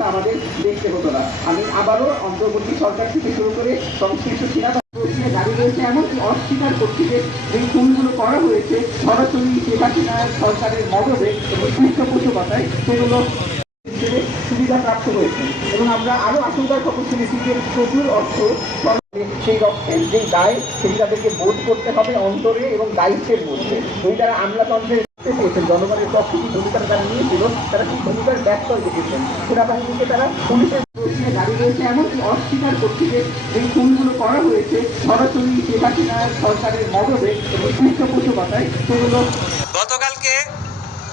কথা আমাদের দেখতে হতো না। আমি আবারও অন্তর্বর্তী সরকার থেকে শুরু করে সংশ্লিষ্ট সেনা দাঁড়িয়ে রয়েছে, এমনকি অস্বীকার করছে যে এই খুনগুলো করা হয়েছে। সরাসরি শেখ হাসিনার সরকারের মদদে এবং পৃষ্ঠপোষকতায় সেগুলো সুবিধা প্রাপ্ত হয়েছে। এবং আমরা আরও আশঙ্কার খবর শুনেছি যে প্রচুর অর্থ সেই রক্তের যে দায় সেই তাদেরকে বোধ করতে হবে অন্তরে এবং দায়িত্বের মধ্যে। ওই তারা আমলাতন্ত্রে দেখতে পেয়েছেন জনগণের পক্ষে কি ভূমিকা তারা নিয়েছিল তারা কি ভূমিকার ব্যর্থ দেখেছেন? সেনাবাহিনীকে তারা পুলিশের দাঁড়িয়ে রয়েছে এমনকি অস্বীকার করছে যে এই খুনগুলো করা হয়েছে। সরাসরি সরকারের এবং পৃষ্ঠপোষকতায় সেগুলো গতকালকে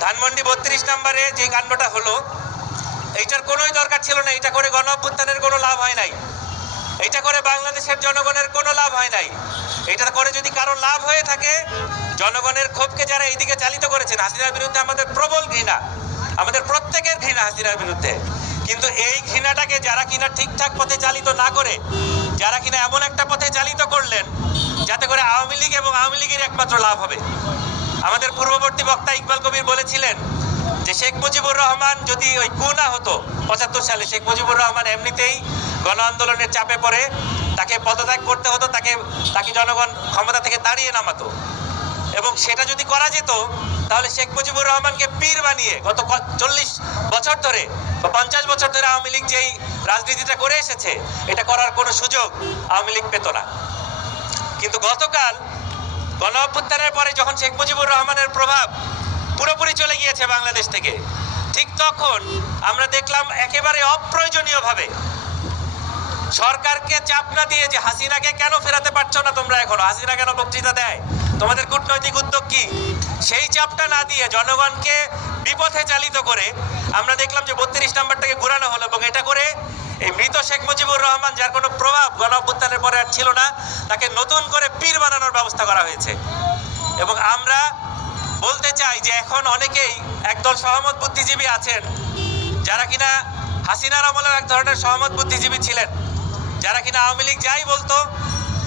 ধানমন্ডি বত্রিশ নম্বরে যে কাণ্ডটা হলো, এইটার কোনোই দরকার ছিল না। এটা করে গণ অভ্যুত্থানের কোনো লাভ হয় নাই। এটা করে বাংলাদেশের জনগণের কোনো লাভ হয় নাই। এটা করে যদি কারও লাভ হয়ে থাকে, জনগণের ক্ষোভকে যারা এইদিকে চালিত করেছেন, হাসিনার বিরুদ্ধে আমাদের প্রবল ঘৃণা, আমাদের প্রত্যেকের ঘৃণা হাসিনার বিরুদ্ধে। কিন্তু এই ঘৃণাটাকে যারা কিনা ঠিকঠাক পথে চালিত না করে, যারা কিনা এমন একটা পথে চালিত করলেন, যাতে করে আওয়ামী লীগ এবং আওয়ামী লীগের একমাত্র লাভ হবে। আমাদের পূর্ববর্তী বক্তা ইকবাল কবির বলেছিলেন যে, শেখ মুজিবুর রহমান যদি ওই কু না হতো, পঁচাত্তর সালে শেখ মুজিবুর রহমান এমনিতেই গণ আন্দোলনের চাপে পড়ে তাকে পদত্যাগ করতে হতো, তাকে তাকে জনগণ ক্ষমতা থেকে তাড়িয়ে নামাতো। এবং সেটা যদি করা যেত, তাহলে শেখ মুজিবুর রহমানকে পীর বানিয়ে গত চল্লিশ বছর ধরে বা পঞ্চাশ বছর ধরে আওয়ামী লীগ যেই রাজনীতিটা করে এসেছে, এটা করার কোনো সুযোগ আওয়ামী লীগ পেত না। কিন্তু গতকাল গণ অভ্যুত্থানের পরে যখন শেখ মুজিবুর রহমানের প্রভাব পুরোপুরি চলে গিয়েছে বাংলাদেশ থেকে, ঠিক তখন আমরা দেখলাম একেবারে অপ্রয়োজনীয়ভাবে সরকারকে চাপ না দিয়ে যে হাসিনাকে কেন ফেরাতে পারছ না তোমরা এখন? হাসিনা কেন বক্তৃতা দেয়? তোমাদের কূটনৈতিক উদ্যোগ কি? সেই চাপটা না দিয়ে জনগণকে বিপথে চালিত করে আমরা দেখলাম যে বত্রিশ নাম্বারটাকে ঘুরানো হলো এবং এটা করে এই মৃত শেখ মুজিবুর রহমান, যার কোনো প্রভাব গণ অভ্যুত্থানের পরে আর ছিল না, তাকে নতুন করে পীর বানানোর ব্যবস্থা করা হয়েছে। এবং আমরা বলতে চাই যে এখন অনেকেই একদল সহমত বুদ্ধিজীবী আছেন, যারা কিনা হাসিনার আমলেও এক ধরনের সহমত বুদ্ধিজীবী ছিলেন। যারা কিনা আওয়ামী লীগ যাই বলতো,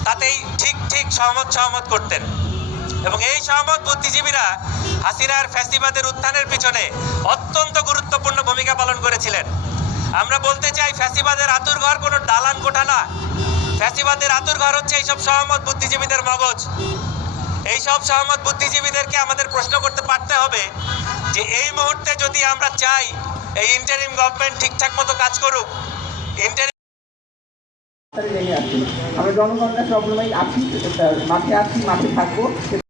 তাতেই ঠিক ঠিক সহমত সহমত করতেন। এবং এই সহমত বুদ্ধিজীবীরা হাসিনার ফ্যাসিবাদের উত্থানের পিছনে অত্যন্ত গুরুত্বপূর্ণ ভূমিকা পালন করেছিলেন। আমরা বলতে চাই, ফ্যাসিবাদের আতুর ঘর কোনো দালান কোঠা না। ফ্যাসিবাদের আতুর ঘর হচ্ছে এইসব সহমত বুদ্ধিজীবীদের মগজ। এই সব সহমত বুদ্ধিজীবীদেরকে আমাদের প্রশ্ন করতে পারতে হবে যে, এই মুহূর্তে যদি আমরা চাই, এই ইন্টারিম গভর্নমেন্ট ঠিকঠাক মতো কাজ করুক ইন্টারিম আমরা জনগণরা সবসময় আছি মাঠে আছি মাঠে থাকব।